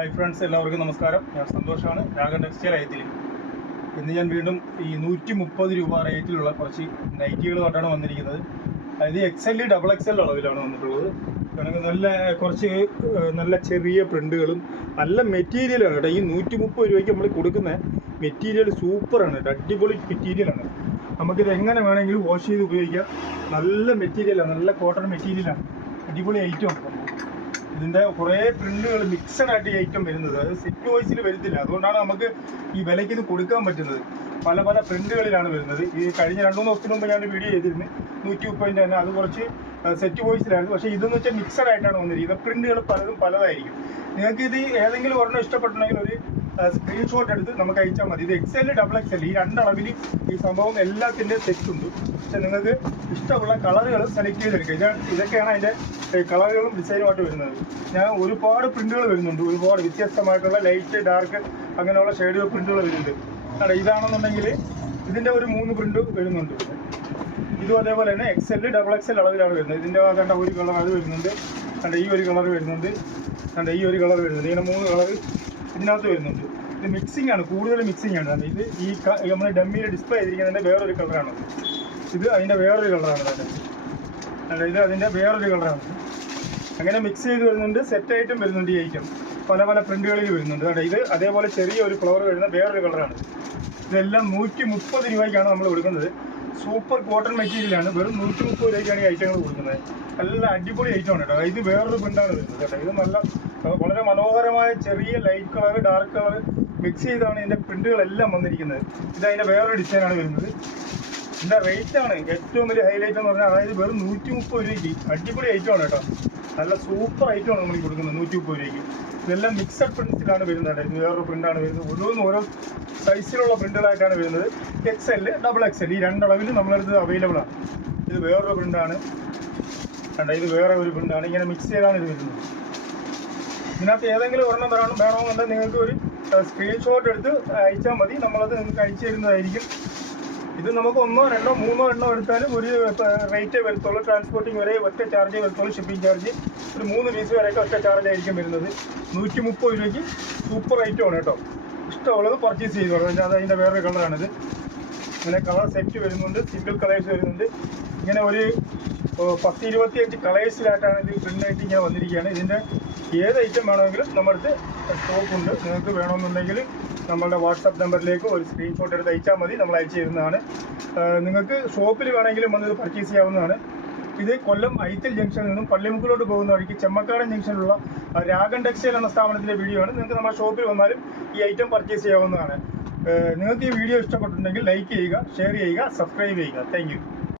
Hi friends എല്ലാവർക്കും നമസ്കാരം. ഞാൻ സന്തോഷാണ്. രാഗൻ ടെക്സ്റ്റൈൽ അയത്തിൽ ഇന്ന് ഞാൻ വീണ്ടും ഈ നൂറ്റി മുപ്പത് രൂപ റേറ്റിലുള്ള കുറച്ച് നൈറ്റികളുമായിട്ടാണ് വന്നിരിക്കുന്നത്. അതായത് X L double X L അളവിലാണ് വന്നിട്ടുള്ളത്. കാരണം നല്ല കുറച്ച് നല്ല ചെറിയ പ്രിന്റുകളും നല്ല മെറ്റീരിയലാണ് കേട്ടോ. ഈ നൂറ്റി മുപ്പത് രൂപയ്ക്ക് നമ്മൾ കൊടുക്കുന്ന മെറ്റീരിയൽ സൂപ്പറാണ് കേട്ടോ. അടിപൊളി മെറ്റീരിയലാണ് നമുക്കിത് എങ്ങനെ വേണമെങ്കിലും വാഷ് ചെയ്ത് ഉപയോഗിക്കാം. നല്ല മെറ്റീരിയലാണ് നല്ല കോട്ടൺ മെറ്റീരിയലാണ് അടിപൊളി ഐറ്റം ഇതിന്റെ കുറേ പ്രിന്റുകൾ മിക്സഡ് ആയിട്ട് ഐറ്റം വരുന്നത്. സെറ്റ് വോയിസിൽ വരുന്നില്ല അതുകൊണ്ടാണ് നമുക്ക് ഈ വിലയ്ക്ക് ഇത് കൊടുക്കാൻ പറ്റുന്നത്. പല പല പ്രിന്റുകളിലാണ് വരുന്നത്. ഈ കഴിഞ്ഞ രണ്ടു മൂന്ന് ദിവസത്തിന് മുമ്പ് ഞാൻ വീഡിയോ ചെയ്തിരുന്നു. നൂറ്റി മുപ്പതിന്റെ തന്നെ. അത് കുറച്ച് സെറ്റ് വോയിസിലായിരുന്നു പക്ഷേ ഇതെന്ന് വെച്ചാൽ മിക്സഡ് ആയിട്ടാണ് വന്നിരിക്കുന്നത്. പ്രിന്റുകൾ പലതും പലതായിരിക്കും. നിങ്ങൾക്ക് ഇത് ഏതെങ്കിലും ഒരെണ്ണം ഇഷ്ടപ്പെട്ടുണ്ടെങ്കിൽ ഒരു സ്ക്രീൻഷോട്ട് എടുത്ത് നമുക്ക് അയച്ചാൽ മതി. ഇത് X L double X L ഈ രണ്ടളവിൽ ഈ സംഭവം എല്ലാത്തിന്റെ സെറ്റ് ഉണ്ട് പക്ഷെ നിങ്ങൾക്ക് ഇഷ്ടമുള്ള കളറുകൾ സെലക്ട് ചെയ്തെടുക്കുക. ഇത് ഇതൊക്കെയാണ് അതിന്റെ കളറുകളും ഡിസൈനുമായിട്ട് വരുന്നത്. ഞാൻ ഒരുപാട് പ്രിന്റുകൾ വരുന്നുണ്ട്. ഒരുപാട് വ്യത്യസ്തമായിട്ടുള്ള ലൈറ്റ് ഡാർക്ക് അങ്ങനെയുള്ള ഷെയ്ഡ് പ്രിന്റുകൾ വരുന്നുണ്ട്. ഇതാണെന്നുണ്ടെങ്കിൽ ഇതിന്റെ ഒരു മൂന്ന് പ്രിന്റ് വരുന്നുണ്ട്. ഇതും അതേപോലെ തന്നെ X L double X L അളവിലാണ് വരുന്നത്. ഇതിന്റെ കണ്ട ഒരു കളർ അത് വരുന്നുണ്ട്. കണ്ട ഈ ഒരു കളർ വരുന്നുണ്ട്. കണ്ട ഈ ഒരു കളർ വരുന്നുണ്ട്. ഇങ്ങനെ മൂന്ന് കളർ ഇതിനകത്ത് വരുന്നുണ്ട്. ഇത് മിക്സിംഗ് ആണ്. കൂടുതൽ മിക്സിംഗ് ആണ്. ഇത് ഈ നമ്മൾ ഡമ്മിയിൽ ഡിസ്പ്ലേ ചെയ്തിരിക്കുന്നതിന്റെ വേറൊരു കളറാണ് ഇത് അതിന്റെ വേറൊരു കളറാണ്? കണ്ടോ? ഇത് അതിന്റെ വേറൊരു കളറാണ് അങ്ങനെ മിക്സ് ചെയ്ത് വരുന്നുണ്ട്. സെറ്റ് ആയിട്ടും വരുന്നുണ്ട് ഈ ഐറ്റം പല പല പ്രിന്റുകളിൽ വരുന്നുണ്ട്. കണ്ടോ? ഇത് അതേപോലെ ചെറിയ ഒരു ഫ്ലവർ വരുന്ന വേറൊരു കളറാണ് ഇതെല്ലാം നൂറ്റി മുപ്പത് രൂപയ്ക്കാണ് നമ്മൾ കൊടുക്കുന്നത്. സൂപ്പർ കോട്ടൺ മെറ്റീരിയലാണ് വെറും നൂറ്റി മുപ്പത് രൂപയ്ക്കാണ് ഈ ഐറ്റങ്ങൾ കൊടുക്കുന്നത്. നല്ല അടിപൊളി ഐറ്റം ആണ് കേട്ടോ. ഇത് വേറൊരു പ്രിന്റാണ് വരുന്നത് കേട്ടോ. ഇത് നല്ല വളരെ മനോഹരമായ ചെറിയ light colour dark colour mix ചെയ്താണ് ഇതിന്റെ പ്രിന്റുകളെല്ലാം വന്നിരിക്കുന്നത്. ഇത് അതിന്റെ വേറൊരു ഡിസൈനാണ് വരുന്നത്. ഇതിന്റെ റേറ്റ് ആണ് ഏറ്റവും വലിയ ഹൈലൈറ്റ് എന്ന് പറഞ്ഞാൽ അതായത് വെറും നൂറ്റി മുപ്പത് രൂപയ്ക്ക്. അടിപൊളി ഐറ്റമാണ് കേട്ടോ. നല്ല സൂപ്പർ ഐറ്റമാണ് നമ്മൾ കൊടുക്കുന്നത്. നൂറ്റി മുപ്പത് രൂപയ്ക്ക്. ഇതെല്ലാം മിക്സഡ് പ്രിൻസിലാണ് വരുന്നത്. ഇത് വേറൊരു പ്രിന്റാണ് വരുന്നത്. ഓരോന്നും ഓരോ സൈസിലുള്ള പ്രിന്റുകളായിട്ടാണ് വരുന്നത് X L double X L ഈ രണ്ടളവിൽ നമ്മളടുത്ത് അവൈലബിൾ ആണ്. ഇത് വേറൊരു പ്രിന്റാണ് കണ്ട? ഇത് വേറെ ഒരു പ്രിന്റാണ് ഇങ്ങനെ മിക്സ് ചെയ്താണ് ഇത് വരുന്നത്. ഇതിനകത്ത് ഏതെങ്കിലും ഒരെണ്ണം വേണം വേണമെന്നുണ്ടെങ്കിൽ നിങ്ങൾക്ക് ഒരു സ്ക്രീൻഷോട്ട് എടുത്ത് അയച്ചാൽ മതി. നമ്മളത് നിങ്ങൾക്ക് അയച്ചു തരുന്നതായിരിക്കും. ഇത് നമുക്ക് ഒന്നോ രണ്ടോ മൂന്നോ എണ്ണോ എടുത്താലും ഒരു റേറ്റേ വരത്തുള്ളൂ. ട്രാൻസ്പോർട്ടിങ് വരെ ഒറ്റ ചാർജ് വരത്തുള്ളൂ ഷിപ്പിംഗ് ചാർജ് ഒരു മൂന്ന് പീസ് വരെയൊക്കെ ഒറ്റ ചാർജ് ആയിരിക്കും വരുന്നത്. നൂറ്റി മുപ്പത് രൂപയ്ക്ക് സൂപ്പർ ഐറ്റം ആണ് കേട്ടോ. ഇഷ്ടമുള്ളത് പർച്ചേസ് ചെയ്തോളൂ. അതിന്റെ വേറൊരു കളറാണിത് അങ്ങനെ കളർ സെറ്റ് വരുന്നുണ്ട് സിംഗിൾ കളേഴ്സ് വരുന്നുണ്ട്. ഇങ്ങനെ ഒരു പത്ത് ഇരുപത്തിയഞ്ച് കളേഴ്സിലായിട്ടാണ് ഇത് പ്രിന്റ് ആയിട്ട് ഇങ്ങനെ വന്നിരിക്കുകയാണ്. ഇതിന്റെ ഏത് ഐറ്റം വേണമെങ്കിലും നമ്മുടെ അടുത്ത് സ്റ്റോക്ക് ഉണ്ട്. നിങ്ങൾക്ക് വേണമെന്നുണ്ടെങ്കിൽ നമ്മളുടെ വാട്സാപ്പ് നമ്പറിലേക്ക് ഒരു സ്ക്രീൻഷോട്ട് എടുത്ത് അയച്ചാൽ മതി. നമ്മൾ അയച്ചു തരുന്നതാണ്. നിങ്ങൾക്ക് ഷോപ്പിൽ വേണമെങ്കിലും വന്നത് പർച്ചേസ് ചെയ്യാവുന്നതാണ്. ഇത് കൊല്ലം ഐത്തിൽ ജംഗ്ഷനിൽ നിന്നും പള്ളിമുക്കിലോട്ട് പോകുന്ന വഴിക്ക് ചെമ്മക്കാടൻ ജംഗ്ഷനിലുള്ള രാഗൻ ടെക്സ്റ്റൈൽ എന്ന സ്ഥാപനത്തിന്റെ വീഡിയോ ആണ്. നിങ്ങൾക്ക് നമ്മുടെ ഷോപ്പിൽ വന്നാലും ഈ ഐറ്റം പർച്ചേസ് ചെയ്യാവുന്നതാണ്. നിങ്ങൾക്ക് ഈ വീഡിയോ ഇഷ്ടപ്പെട്ടിട്ടുണ്ടെങ്കിൽ ലൈക്ക് ചെയ്യുക ഷെയർ ചെയ്യുക സബ്സ്ക്രൈബ് ചെയ്യുക. താങ്ക്